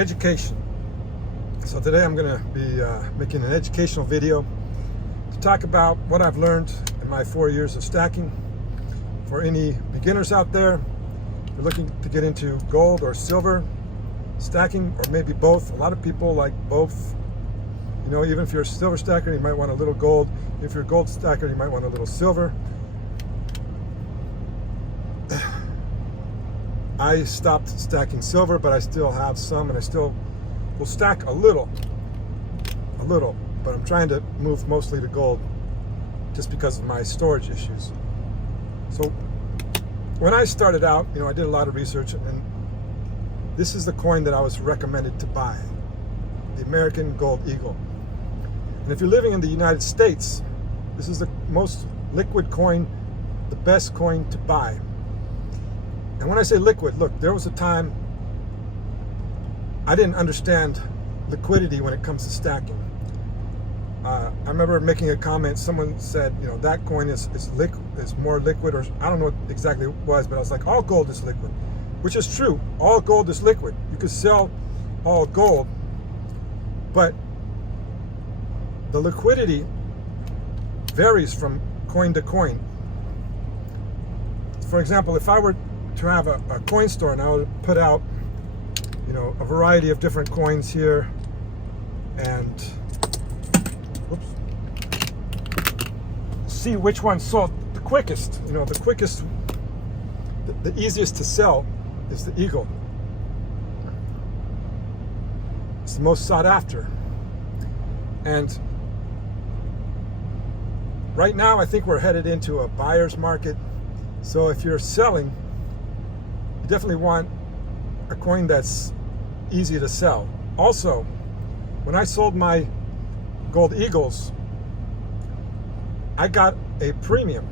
education. So today I'm going to be making an educational video to talk about what I've learned in my 4 years of stacking. For any beginners out there, if you're looking to get into gold or silver stacking, or maybe both. A lot of people like both. You know, even if you're a silver stacker, you might want a little gold. If you're a gold stacker, you might want a little silver. I stopped stacking silver, but I still have some, and I still will stack a little, but I'm trying to move mostly to gold just because of my storage issues. So when I started out, you know, I did a lot of research, and this is the coin that I was recommended to buy, the American Gold Eagle. And if you're living in the United States, this is the most liquid coin, the best coin to buy. And when I say liquid, look, there was a time I didn't understand liquidity when it comes to stacking. I remember making a comment. Someone said, you know, that coin is more liquid, or I don't know what exactly it was, but I was like, all gold is liquid, which is true. All gold is liquid. You could sell all gold, but the liquidity varies from coin to coin. For example, if I were to have a coin store and I would put out, you know, a variety of different coins here, and see which one sold the quickest. You know, the quickest, the easiest to sell is the Eagle. It's the most sought after. And right now, I think we're headed into a buyer's market. So if you're selling, you definitely want a coin that's easy to sell. Also, when I sold my Gold Eagles, I got a premium.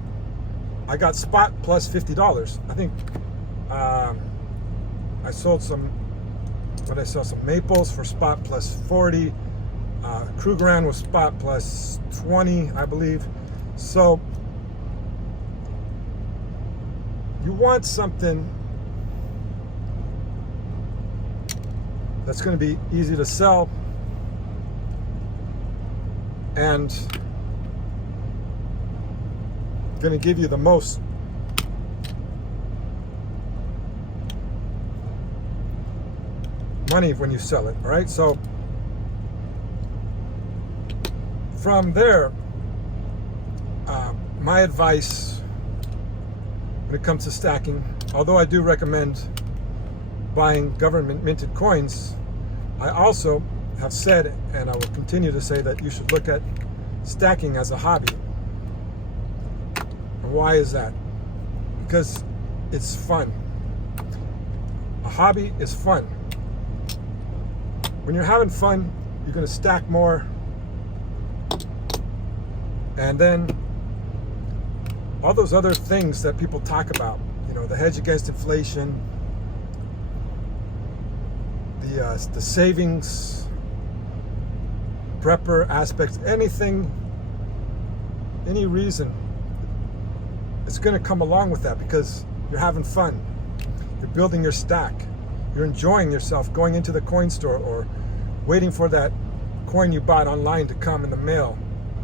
I got spot plus $50. I think I sold some, what I sell, some maples for spot plus 40. Krugerrand was spot plus 20, I believe. So you want something that's going to be easy to sell and going to give you the most money when you sell it. All right, so from there, my advice when it comes to stacking, although I do recommend buying government minted coins, I also have said, and I will continue to say, that you should look at stacking as a hobby. And why is that? Because it's fun. A hobby is fun. When you're having fun, you're going to stack more. And then all those other things that people talk about, you know, the hedge against inflation, the savings, prepper aspects, anything, any reason, it's going to come along with that because you're having fun. You're building your stack. You're enjoying yourself going into the coin store or waiting for that coin you bought online to come in the mail.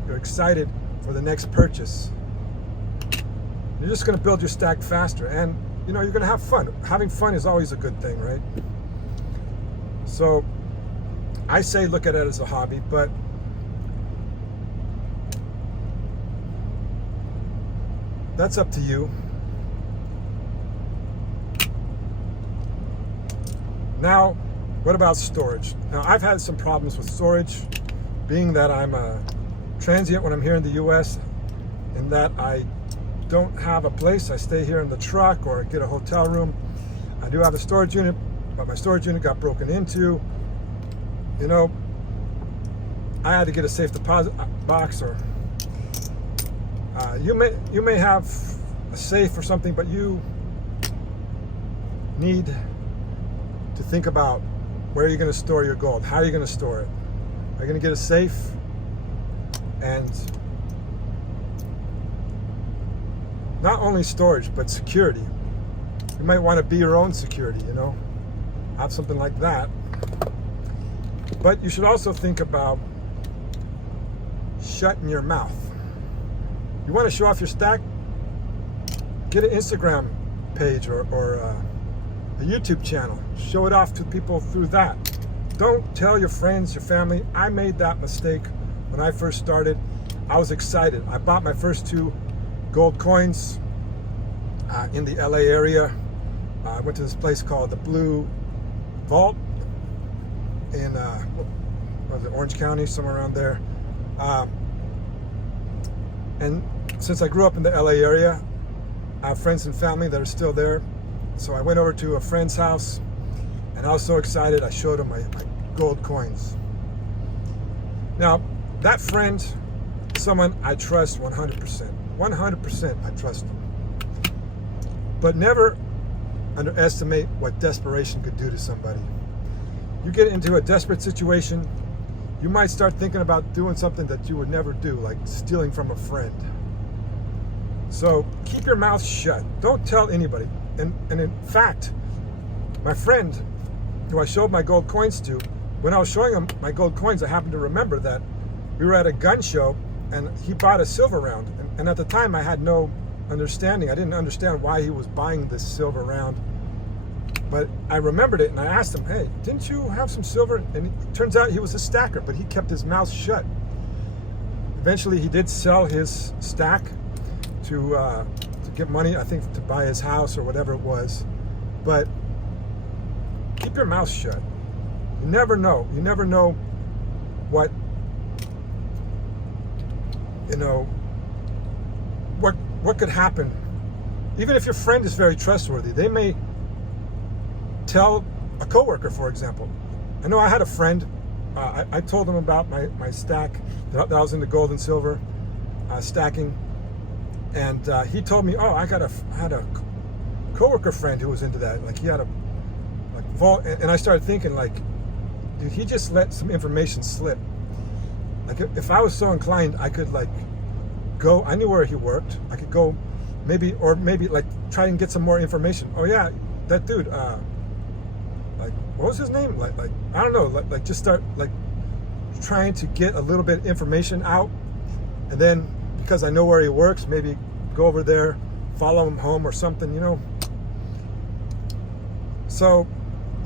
You're excited for the next purchase. You're just going to build your stack faster, and you know, you're going to have fun. Having fun is always a good thing, right? So I say look at it as a hobby, but that's up to you. Now, what about storage? Now, I've had some problems with storage, being that I'm a transient when I'm here in the US, in that I don't have a place. I stay here in the truck or I get a hotel room. I do have a storage unit, but my storage unit got broken into. You know, I had to get a safe deposit box, or you may have a safe or something, but you need to think about where you're going to store your gold. How are you going to store it? Are you going to get a safe? And not only storage, but security. You might want to be your own security, you know, have something like that. But you should also think about shutting your mouth. You want to show off your stack? Get an Instagram page or a YouTube channel. Show it off to people through that. Don't tell your friends, your family. I made that mistake when I first started. I was excited. I bought my first 2 gold coins in the LA area. I went to this place called the Blue Vault in Orange County, somewhere around there. And since I grew up in the LA area, I have friends and family that are still there. So I went over to a friend's house, and I was so excited, I showed him my gold coins. Now, that friend is someone I trust 100%. 100% I trust him. But never underestimate what desperation could do to somebody. You get into a desperate situation, you might start thinking about doing something that you would never do, like stealing from a friend. So keep your mouth shut. Don't tell anybody. And in fact, my friend who I showed my gold coins to, when I was showing him my gold coins, I happened to remember that we were at a gun show and he bought a silver round. And at the time I had no understanding. I didn't understand why he was buying this silver round. But I remembered it and I asked him, hey, didn't you have some silver? And it turns out he was a stacker, but he kept his mouth shut. Eventually he did sell his stack to get money, I think to buy his house or whatever it was. But keep your mouth shut. You never know. You never know what, what could happen. Even if your friend is very trustworthy, they may tell a coworker, for example. I know I had a friend, I told him about my stack, that I was into gold and silver stacking. And he told me, oh, I had a coworker friend who was into that. Like he had a vault, and I started thinking, like, dude, he just let some information slip. Like if I was so inclined, I could like go. I knew where he worked. I could go, maybe like try and get some more information. Oh yeah, that dude. Like what was his name? Like I don't know. Like just start like trying to get a little bit of information out, and then, because I know where he works, maybe go over there, follow him home or something, So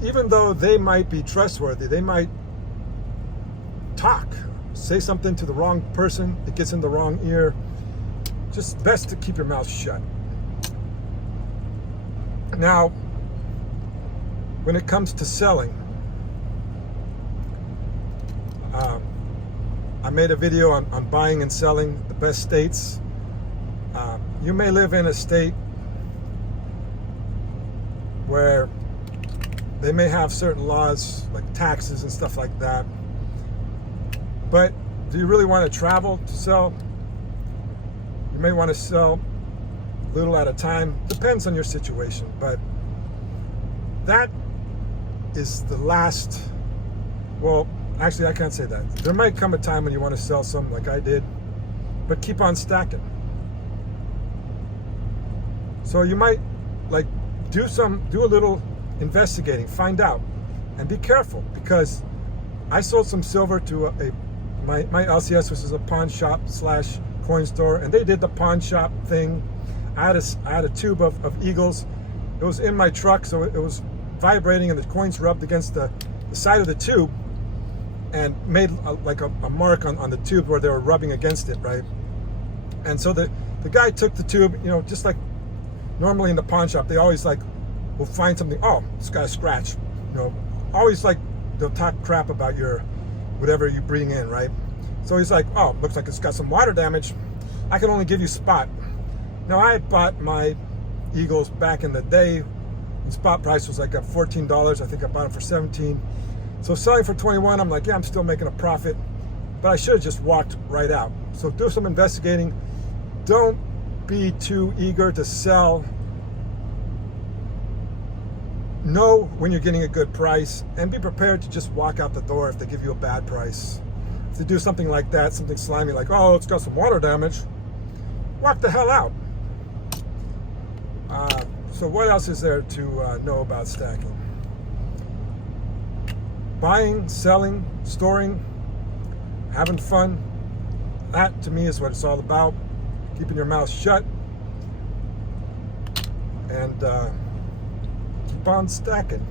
even though they might be trustworthy, they might talk, say something to the wrong person, it gets in the wrong ear. Just best to keep your mouth shut. Now, when it comes to selling, I made a video on buying and selling the best states. You may live in a state where they may have certain laws like taxes and stuff like that. But do you really want to travel to sell? You may want to sell a little at a time. Depends on your situation. But that is the last, well, actually, I can't say that. There might come a time when you want to sell some like I did, but keep on stacking. So you might like do a little investigating, find out, and be careful, because I sold some silver to my LCS, which is a pawn shop / coin store, and they did the pawn shop thing. I had a tube of Eagles. It was in my truck, so it was vibrating, and the coins rubbed against the side of the tube and made a mark on the tube where they were rubbing against it, right? And so the guy took the tube, just like normally in the pawn shop, they always will find something. Oh, it's got a scratch. Always they'll talk crap about your whatever you bring in, right? So he's like, oh, looks like it's got some water damage. I can only give you spot. Now I had bought my Eagles back in the day. The spot price was like at $14. I think I bought them for $17. So selling for $21, I'm like, yeah, I'm still making a profit, but I should have just walked right out. So do some investigating. Don't be too eager to sell. Know when you're getting a good price, and be prepared to just walk out the door if they give you a bad price. If they do something like that, something slimy like, oh, it's got some water damage, walk the hell out. So what else is there to know about stacking? buying, selling, storing, having fun. That to me is what it's all about. Keeping your mouth shut and keep on stacking.